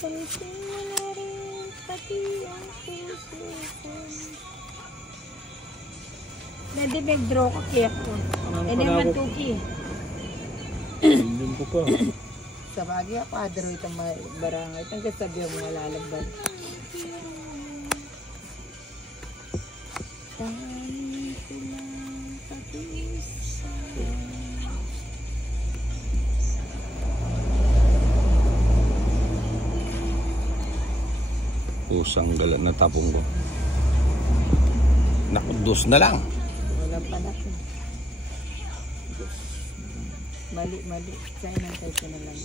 Pansin mo na rin pati ang puso ko. Dati mag-draw ka kaya ko. E naman tuki. Hindi ko pa. Sa bagay ako, adro itong barangay. Itong kasabi ang mga lalagban. Pusang galat na tapong ko. Naku, dos na lang. Walang panak eh. Mali. Sayang tayo ka na lang.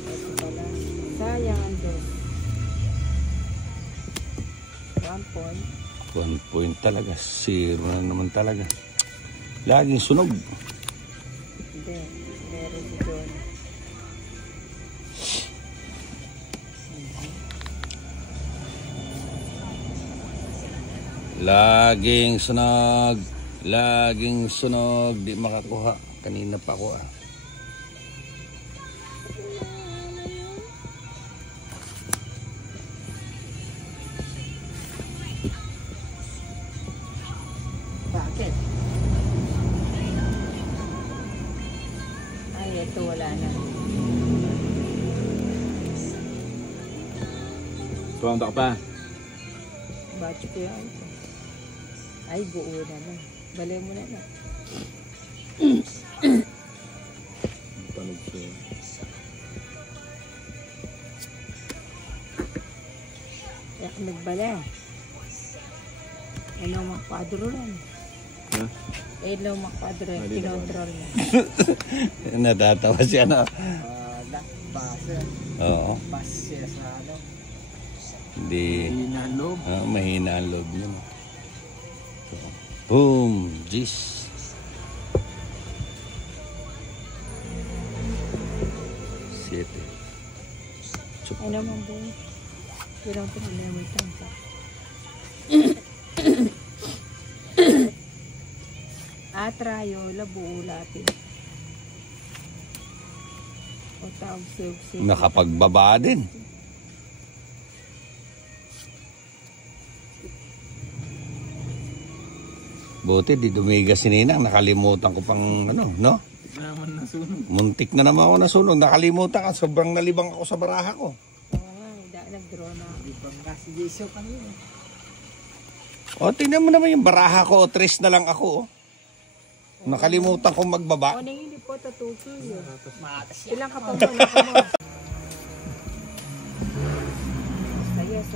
Ito pala. Sayang ang dos. 1 point. 1 point talaga. 0 na naman talaga. Laging sunog. Hindi. Meron si John. Laging sunog. Laging sunog. Di makakuha. Kanina pa ako ah. Bakit? Ay, ito wala na. Tumanda ka pa. Batch ko yan. Ay, buo na na. Balay mo na na. Tanog siya. Kaya ka nagbala. Ano mga kwadro lang. Ha? Ilaw mga kwadro yan. Kinontrol na. Natatawa siya na. Base. Oo. Base siya sa ano. Hindi. Mahina ang loob. Mahina ang loob niya. Boom! Jeez! Siete. Ay naman po. Pero ito na may tansa. Atrayo, labuo latin. O tawag siyog. Nakapagbaba din. Buti di dumigas si Ninang. Nakalimutan ko pang ano, no? Naman nasunog. Muntik na naman ako nasunog. Nakalimutan ka. Sobrang nalibang ako sa baraha ko. Oo nga, nag-draw na. Di ba kasi Jason kanina? O, tingnan mo naman yung baraha ko. 3 na lang ako. Oh. Nakalimutan kong magbaba. O, hindi po tatukoy. Ilang ka pa mo? Yes,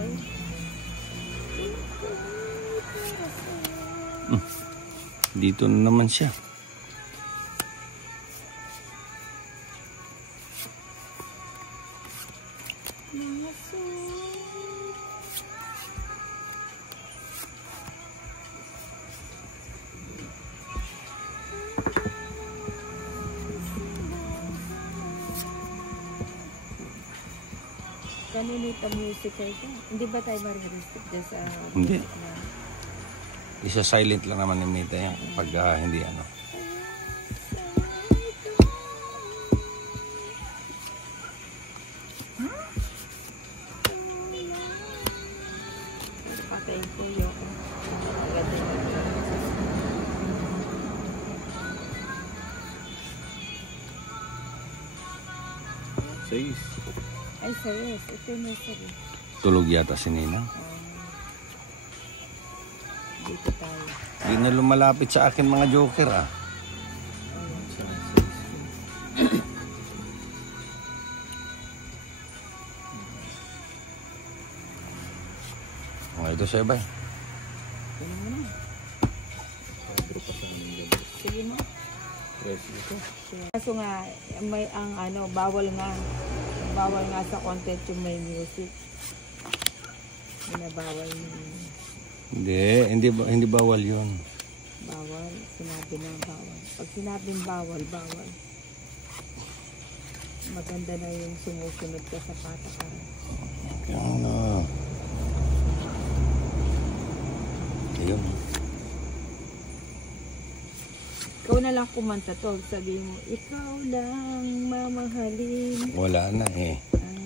Dito na naman siya. Kaninita music ito. Hindi ba tayo maririsip dyan sa... Hindi. Isa silent lang naman ni Mita yan pag hindi ano. Patayin ko yun. Sayis. Ay, sayos. Ito yung sabi. Tulog yata si Ninang. Dito tayo. Hindi na lumalapit sa akin mga joker ah. Ito sa iba eh. Sige mo. Kaso nga, may ang ano, bawal nga sa content yung may music. Binabawal yung... Hindi bawal yun. Bawal, sinabi na bawal. Pag sinabing bawal. Maganda na yung sumusunod ka sa patakaran. Ano? Ayun. Ikaw na lang kumanta to. Sabihin mo, ikaw lang mamahalin. Wala na eh. Ang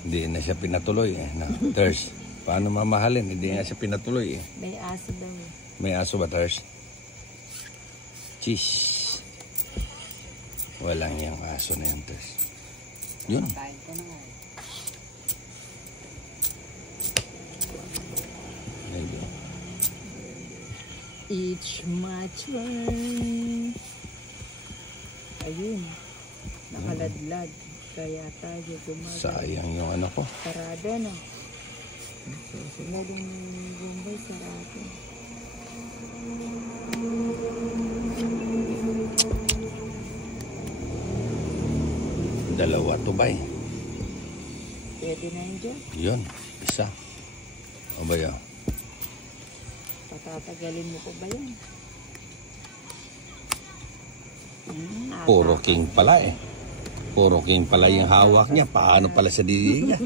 Hindi na siya pinatuloy eh. Na, Ters, paano mamahalin? Hindi nga siya pinatuloy eh. May aso daw eh. May aso ba, Ters? Cheese. Walang yung aso na yun, Ters. Yun. Kain ka na nga eh. Ayun. It's my turn. Ayun. Nakaladlad. Kaya tayo gumagay. Sayang yung ano ko. Sarado na. Ladong Bombay sarado. Dalawa to ba eh. Pwede na yun dyan. Yun. Isa. O ba yun? Patatagalin mo pa ba yan? Puro king pala eh. Puro king pala yung hawak niya. Paano pala sa didiga?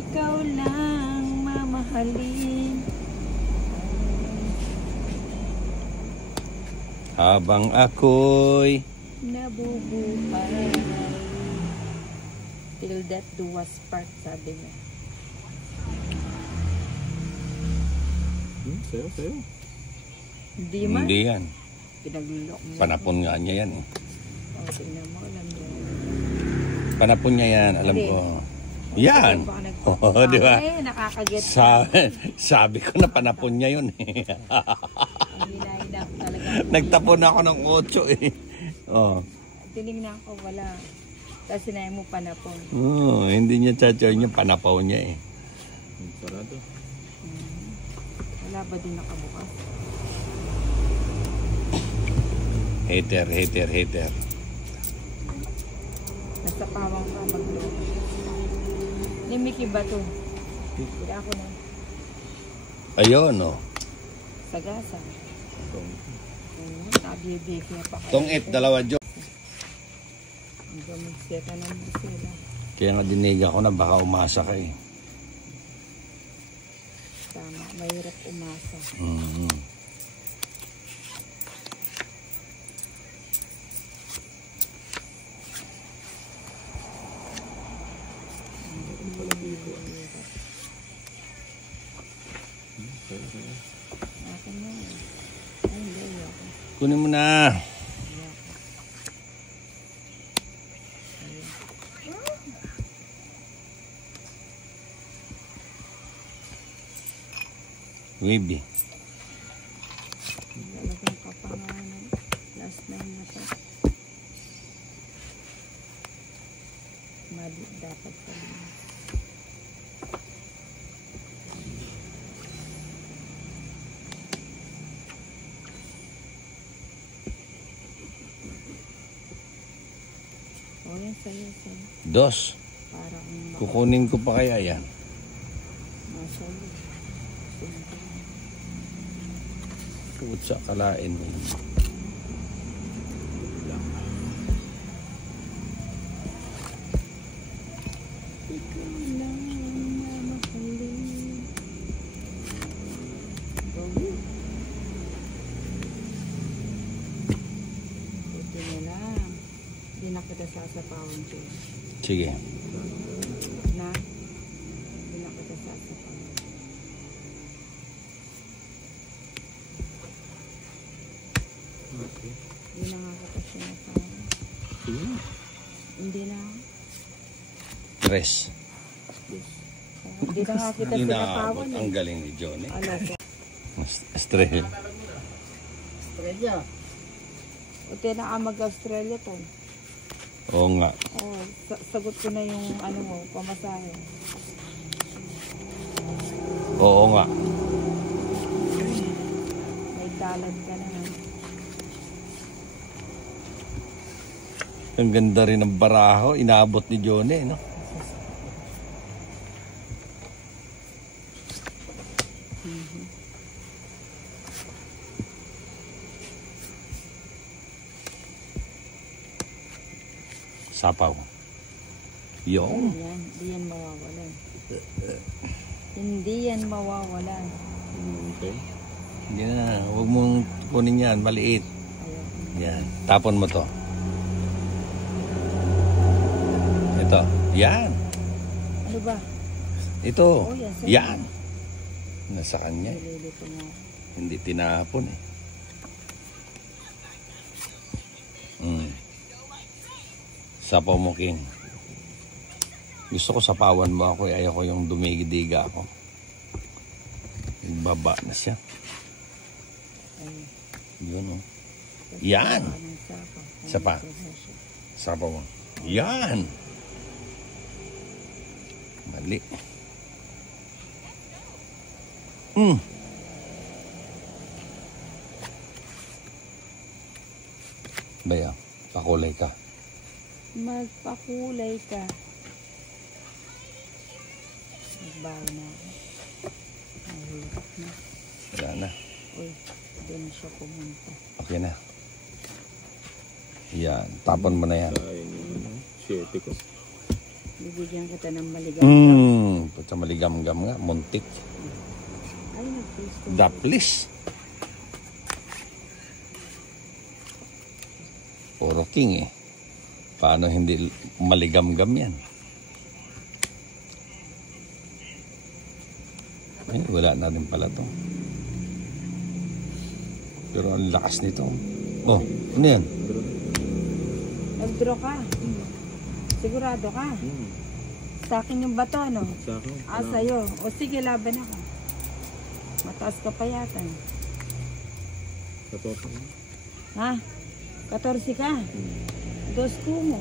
Ikaw lang mamahalin. Habang ako'y Nabubuhay. Till death do us part, sabi niya. Sayo, sayo. Hindi man. hindi yan. Pinaglulok mo. Panapon nga niya yan eh. O, tingnan mo, alam niya. Panapon niya yan, alam Hindi. ko. Yan. Baka Oo, di ba? Eh, nakakaget. Sabi ko na panapon niya yun eh. Ang hinahinap talaga. Nagtapon ako ng 8 eh. Oh. Tinignan ko, wala. Tapos sinayin mo panapon. Oh, hindi niya chachoy niya, panapaw niya eh. Sarado. Wala ba din nakabukas? Hater, hater, hater. Nasa pawang ka magloko. Nimiki ba to? Kaya ako na. Ayun oh. Sagasa. Nabibigay pa kayo. Tong 8, dalawa jo. Ang gumagseta ng sila. Kaya nga diniga ko na baka umasa ka eh. Tama, mahirap umasa. Mm-hmm. Akin na eh. Ay, hindi ako. Kunin mo na. Maybe. Lalagyan ka pa nga ng last 9 na siya. Mali dapat sa mga. O yan sa'yo. 2. Para kung Kukunin ko pa kaya yan. masaya. Tuwad sa kalain mo yun. Ikaw lang mamahalin. Buti na lang. Hindi na kita sasapawan ko. Sige. Na? Hindi na kita sasapawan. Hindi na nga kita sinapawan. Sige. Hindi na. 3. Hindi na nga kita Inaabot. sinapawan. Ang galing ni Johnny. Ano ko? Estrella. Buti na ka mag-Australia to. Oo nga. Oh, sagot ko na yung ano mo, pamasahe. Oo nga. May talent ka na. Ang ganda rin ng baraho. Inaabot ni Johnny, no? Sapaw. Yung. Yan, hindi yan mawawalan. Hindi yan mawawalan. Okay. Hindi na. Huwag mong kunin yan. Maliit. Ayaw. Yan. Tapon mo to. Ito. Yan. Ano ba? Ito. Oh, yan, sir. Yan. Nasa kanya. Nililito mo. Hindi tinapon eh. Sapaw mo, King. Gusto ko sapawan mo ako. Ayaw ko yung dumigidiga ako. Baba na siya. Ay, Yun, oh. Yan. anong sapa? Isa pa. Sapaw mo. Yan. Mali. Baya, pakulay ka. Magpakulay ka. Nagbaho na ako. Mahirap na. Wala na. Uy, doon siya pumunta. Okay na. Yan. Tapon mo na yan. Ay, ano, 7 ko. Bibigyan kita ng maligam. Puta maligam-gam nga. Muntik. Ay, nag-taste ko. Daplis. Puro king eh. Paano hindi maligam-gam yan? Ay, wala na rin pala to. Pero ang lakas nito. Oh, ano yan? Nag-draw ka. Sigurado ka. Sa akin yung bato, no? Sa akin. Sa'yo. O sige, laban ako. Mataas ka pa yata. Sa Ha? 14 ka? Dos mo.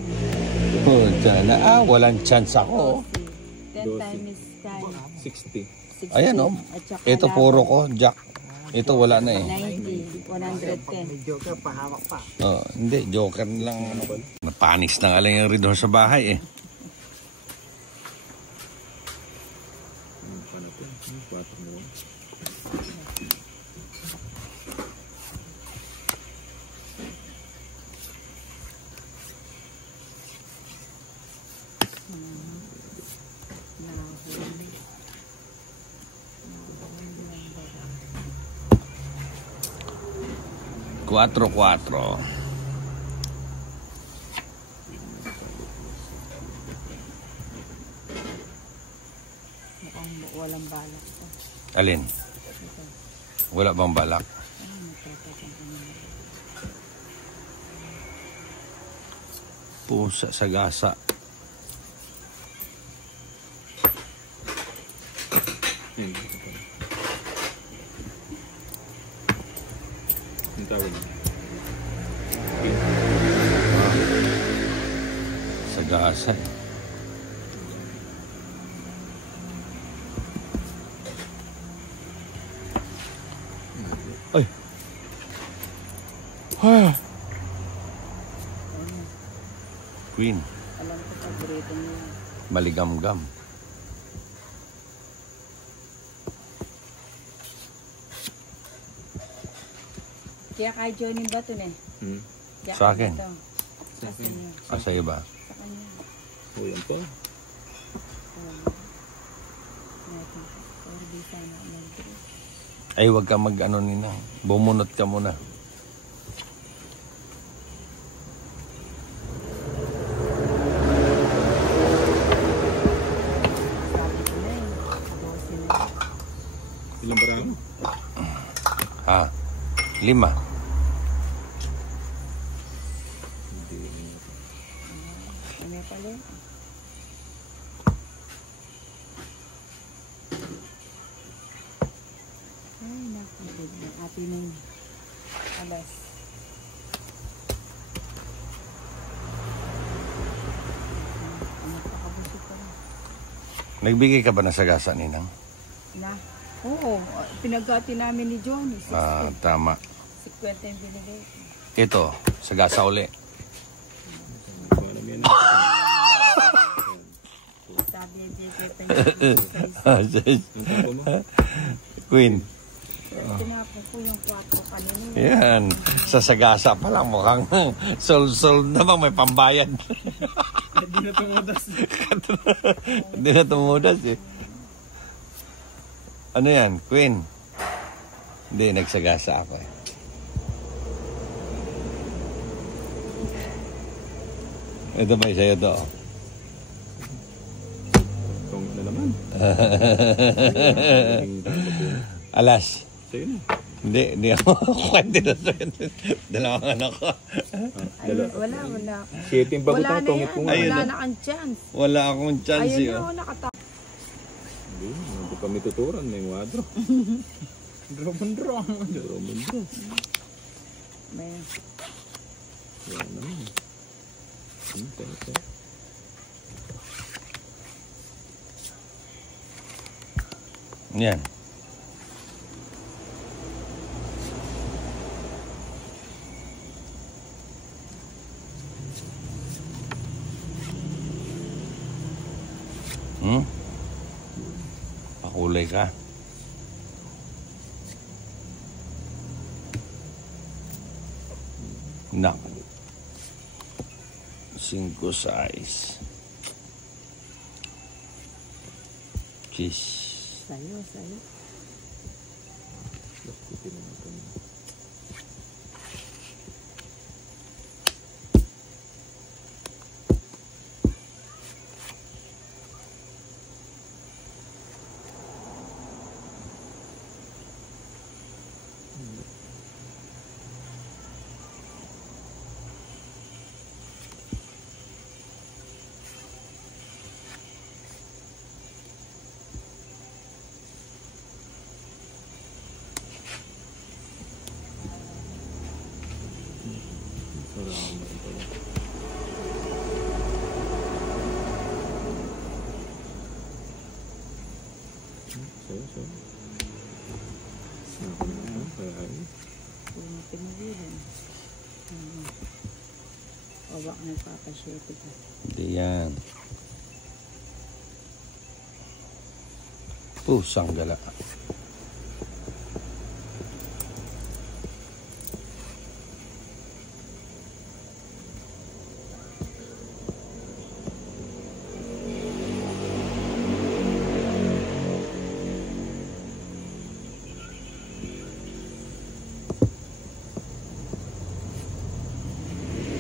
Oh, sana. Walang chance ako. 10 times kaya. 60. 60. Ayan oh. At saka Ito laban. puro ko, Jack. Ito wala na eh. 90. 110. Joker, pahawak pa. Oh, hindi, joker lang. Napanis na nga lang yung ridor sa bahay eh. Paano ito? 4 mo. Cuatro. Mukhang walang balak to. Alin? Ito. Wala bang balak? Ay, nagtatapang ka naman. Pusa sa gasa. Ang tawag niya. Sa gasa eh. Ay. Queen. Alam ko paborito niya. Maligam-gam. Kaya kay Johnny ba ito eh? Kaya Sa akin? ito. Sa kanya. Sa iba? Sa kanya. O, yan po. Natin. Or di sana nag-dress. Ay, wag ka mag-ano nina. Bumunot ka muna. Sabi ko na eh. 12 na. Ilang barang? Ha? 5. Ano pala yun? Ay, nakapagod na. Ate na yun. Alas. Napakabusog ko na. Nagbigay ka ba ng sagasa, Ninang? Na? Oo. Pinagkati namin ni Johnny. 60. Tama. 50 yung binigay. Ito, sagasa uli. Paano yan? Sabi yung bigay pa niya. Ang tapo mo? Queen. Tinapon ko yung kwarto kanina. Yan. Sa sagasa pa lang mukhang sol-sol naman may pambayad. Hindi na tumudas. Hindi na tumudas eh. Ano yan, Queen? Hindi, nagsagasa ako eh. Ito ba sa'yo to? na naman. Alas. Sa'yo na. Hindi ako kwente na sa'yo. Dalawang anak ko. Ay, wala. Siting bagot Wala ang na tungit yan. ko nga. Wala na kang chance. Wala akong chance Ayun yun. na, nakatapos. Hindi kami tuturan. May wadro. Dromondro. Dromondro. May, Yan naman. Tayo. Yan. Pakulay ka. Nak. 5 size. Cheese. sayo. Pinagilan. Wawak na papasyete ka. Hindi yan. Pusang gala.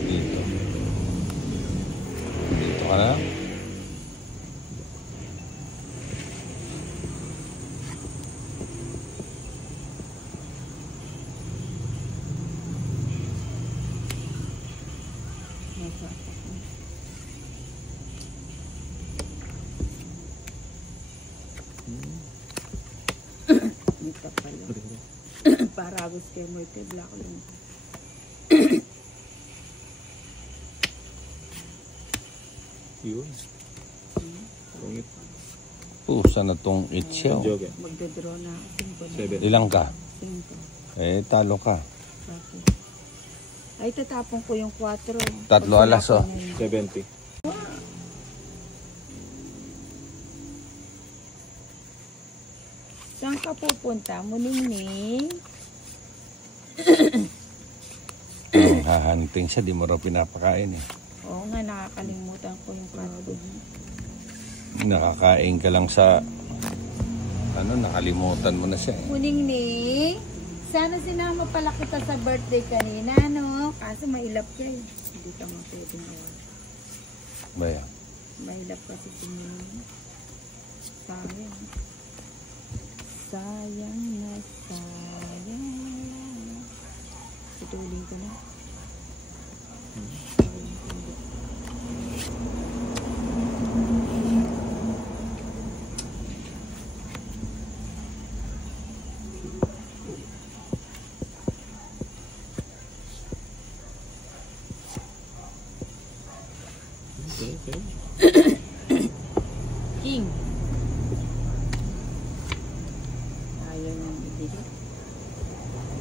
Dito ka na. Dito pala. Paragos kayo mo ito. Black lang. Yun. Tungit. Pusa na tong itself. Joke. Magdodraw na ako. 7. Ilang ka? 5. Talo ka. Ay, tatapon ko yung 4. 3 alas, oh. 70. Saan ka pupunta? Muning-ning? Hahanting siya, di mo raw pinapakain eh. Oo nga, nakakalimutan ko yung kato. Nakakain ka lang sa... nakalimutan mo na siya eh. Muning-ning? Sana sinama pala kita sa birthday kanina, no? Kaso mailap siya eh. Hindi ka mo pwedeng awal. Baya. Mailap kasi si Muning. Sayang. Sayang na sayang. Tutulin ko na. King. Ayaw niyang ibigay.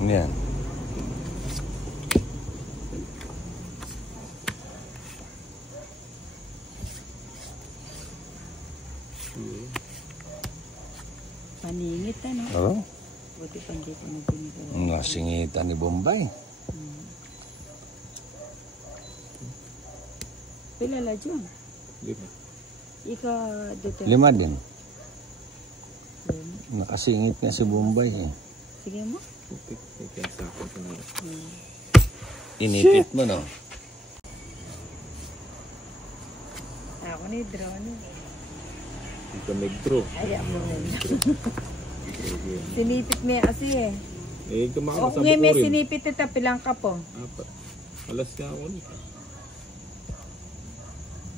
Yan. Paningit ano? Oo. Buti pa hindi ko na binigay. Nasingitan ni Bombay. Pilala dyan. 5. Ika dito. 5 din. Nakasingit niya si Bombay eh. Sige mo. Inipit mo, no? Ako ni drone. Ika Megdro. Ayaw mo rin. Sige. Sinipit mo kasi eh. Eh, O kumakasabot kung ko may rin. sinipit ito, pilang ka po. Apat. Alas ka ako ulit.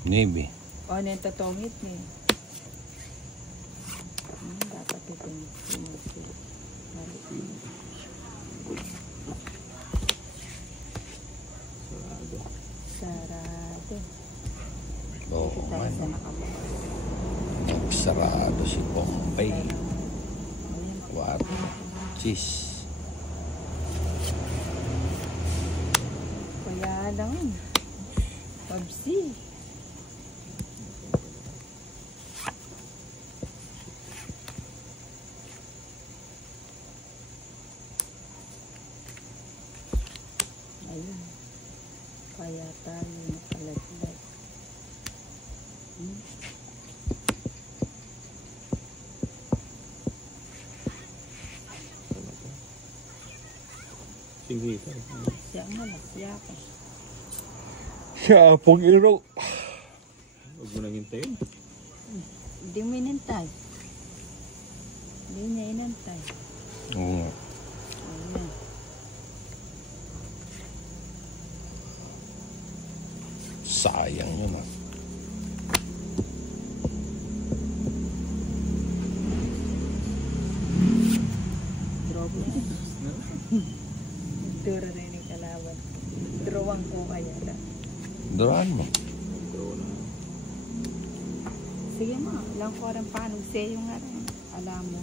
Navy. O ano yung totongit mo eh. Dapat ito sinusunod. Sarado. Sarado. Oo Ito tayo man. sa nakabukas. Nagsarado si Bombay. Ayan. 4. Cheese. Kaya lang. Pabsi. Ayun. Kaya tayo nakalaglag. Singhita. Siya nga lang, siya ka. Siya pong iro. Huwag mo nang hintayin. Hindi mo inantay. Hindi niya inantay. Oo. Ayun. Sayang yun ah. Drop na yun. Dura rin yung kalaban. Drawang ko kaya na. Duraan mo. Draw na. Sige ma, lang ko rin paano sa'yo nga rin. Alam mo.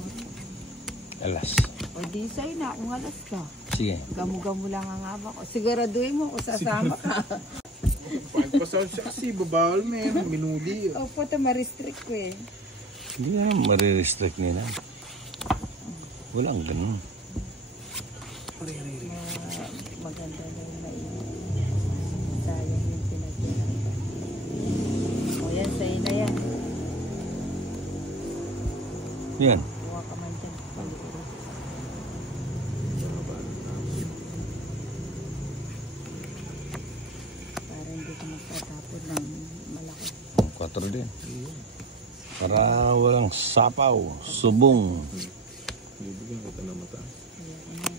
Alas. O di sa'yo na, kung alas ka. Sige. Gamu-gamu lang ang aba ko. Siguraduhin mo kung sasama ka. Pagpasal siya kasi babawal men. Minuli. Opo, ito ma-restrict ko eh. Hindi na marirestrict nila. Walang ganun. Maganda na yung mainit. Sayang yung pinagkirapan. O yan, sa'yo na yan. Yan. Huwag ka man dyan. Para hindi ka magtatapon ng malaki. 4 din. Para walang sapaw, subong. Bibigyan kita ng mata. Ayan na.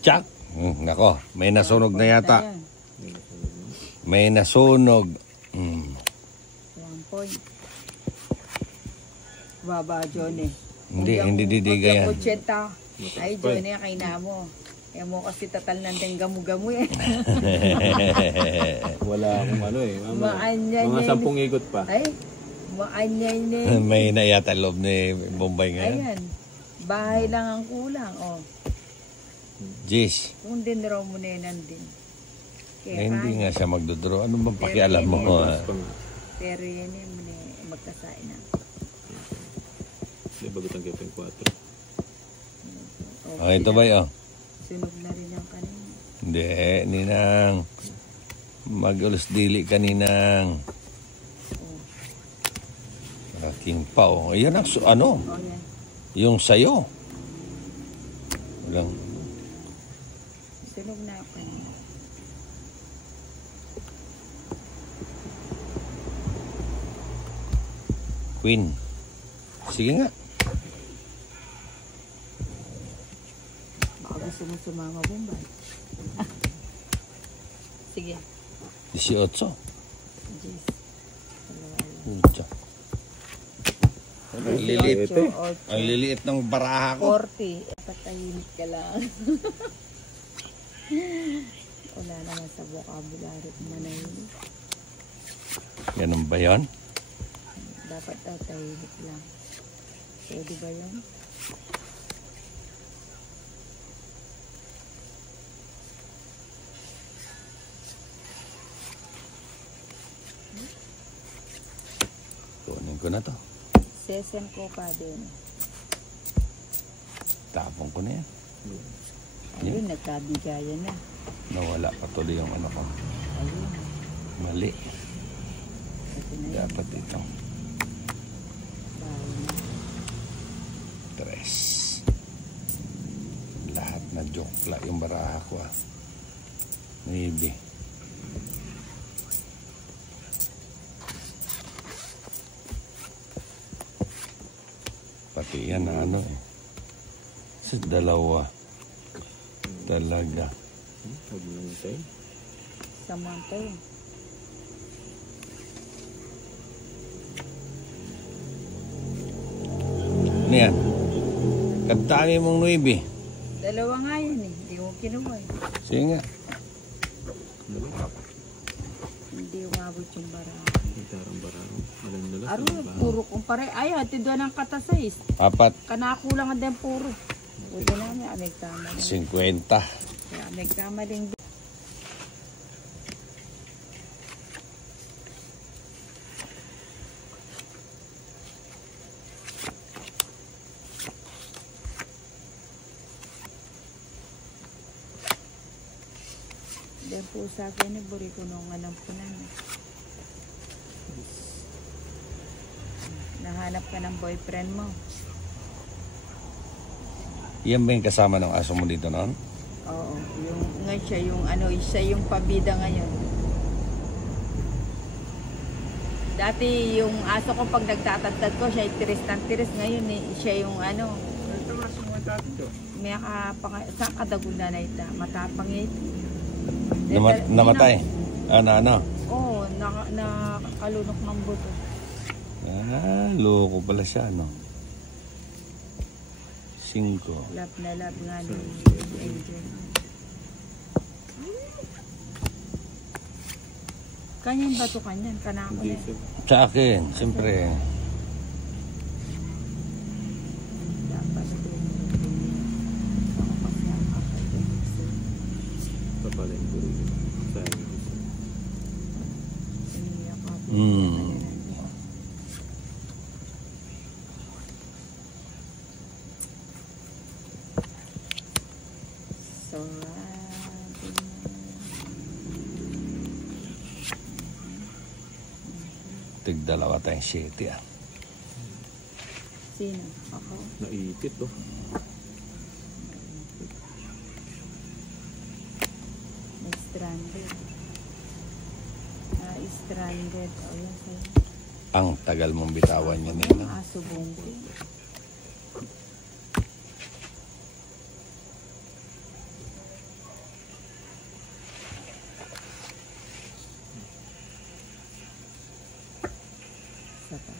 Tsak! Nako, may nasunog na yata. Ayan. May nasunog. 1 point. Baba, Johnny. Hindi didiga yan. 80. Ay, Johnny, kay namo. Kaya mo kasi tatal nandang gamu-gamu eh. Wala akong ano eh. Maanya Mga niya. 10 ikot pa. Ay, maanya niya. May na yata loob ni Bombay ngayon. Ayan. Bahay lang ang kulang. Oh. Jeez, Kung din raw mo na yun nandun. eh, hindi nga siya magdodro. Ano bang Pero pakialam mo? yun, Pang, Pero yan yun, magkasain na. di bagutan kayo yung 4. Oh, ito ba yun? Sunog na rin yung kanina. Hindi, ninang. Mag-ulos dili ka, ninang. Aking pa, oh. Ayan ang, ano? Oh, yan. Yung sayo. Walang, Sunog na yung kanina. Queen. Sige nga. Baka gusto mo sumama Bombay. Sige. 18. Jeez. Pucha. Ang liliit. Ang liliit ng baraha ko. 40. Patahimik ka lang. Wala naman sa vocabulary kung manahimik. Ganun ba yun? Dapat daw tahimik lang. Pwede ba yun? Kunin ko na to. Sesen ko pa din. Tapong ko na yan. Ayun, nagkabigayan na. Nawala patuloy yung ano ko. Ayun. Mali. Ito na yun. Dapat ito. Bawal na. 3. Lahat na jokla yung baraha ko ah. Maybe. Pati yan na ano eh. Sa dalawa. Talaga. Huwag lang tayo. Samantay. Ano yan? Kadami mong 9. Dalawa nga yun eh. Hindi mo kinuha eh. Sige nga. Hindi umabot yung barang. Itarang barang. Alam nila. Aro, puro kumpare. Ay, hatid doon ang katasais. 4. Kanakulang din puro. Buti namin, amig tama din. 50. Kaya amig tama din. Dahil po sa akin, buri ko nung anong punan. Nahanap ka ng boyfriend mo. Yan ba yung kasama ng aso mo dito noon? Oo, yung ngayon siya yung ano, siya yung pabida ngayon. Dati yung aso ko pag nagtatagtad ko, siya yung tiris ng tiris. Ngayon eh, siya yung ano, Ito nga sumuha dati to. may sa kadaguna na ita, matapang ito. Namatay? Ano? Oo, nakakalunok ng buto. Loko pala siya, no? 5. Lab na lab nga ni Angel. Kanyan ba ito kanyan? Kanako na Hindi yan. sir. Sa akin, siyempre. Dapat din. Papalay ko rin. Sayang. Iniyak ako. So, Tig-2 tayong 7, ah. sino? Ako? Naipit oh. Na-stranded. Na-stranded. O yan sa'yo. Ang tagal mong bitawan yan, eh, no? Aso bongko. Sapa.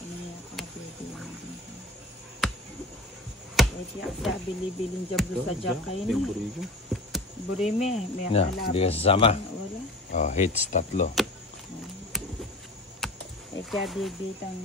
Iniyak ka, baby. Etiyak sa bili-biling jablo sa jack kayo na. Temporigo. Burime, may Yeah, akala. hindi ka sasama. Wala. Oh, hits 3. Eh, kaya bibitang